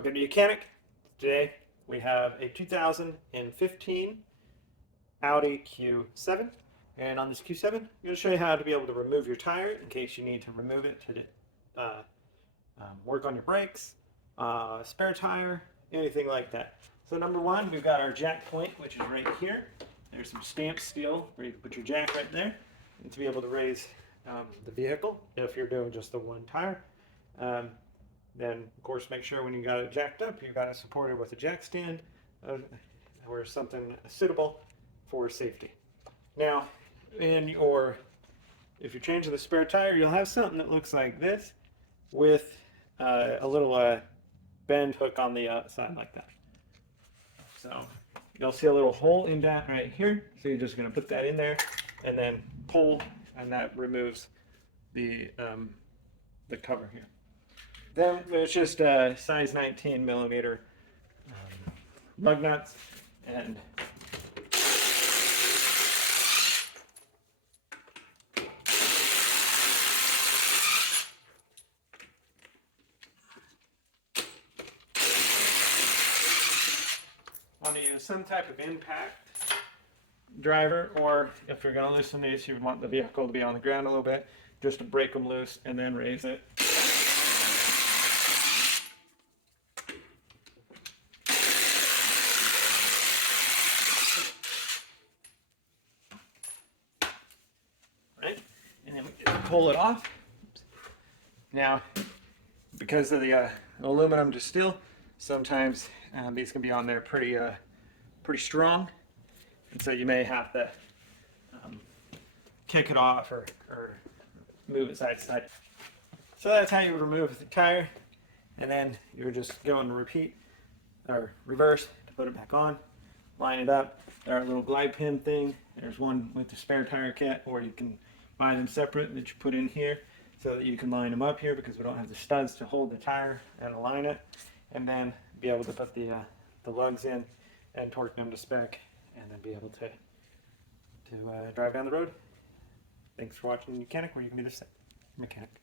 Welcome to Mechanic. Today we have a 2015 Audi Q7, and on this Q7 I'm going to show you how to be able to remove your tire in case you need to remove it to work on your brakes, spare tire, anything like that. So number one, we've got our jack point, which is right here. There's some stamped steel where you can put your jack right there and to be able to raise the vehicle if you're doing just the one tire. Then, of course, make sure when you got it jacked up, you've got it supported with a jack stand or something suitable for safety. Now, if you're changing the spare tire, you'll have something that looks like this with a little bend hook on the outside like that. So you'll see a little hole in that right here. So you're just going to put that in there and then pull, and that removes the cover here. Then it's just size 19 millimeter lug nuts, and want to use some type of impact driver, or if you're going to loosen these, you would want the vehicle to be on the ground a little bit, just to break them loose and then raise it. Right? And then we just pull it off. Now, because of the aluminum to steel, sometimes these can be on there pretty strong, and so you may have to kick it off or move it side to side. So that's how you would remove the tire, and then you're just going to repeat or reverse to put it back on, line it up. There are a little glide pin thing. There's one with the spare tire kit, or you can buy them separate that you put in here so that you can line them up here, because we don't have the studs to hold the tire and align it, and then be able to put the lugs in and torque them to spec, and then be able to drive down the road. Thanks for watching Mechanic, where you can be the mechanic.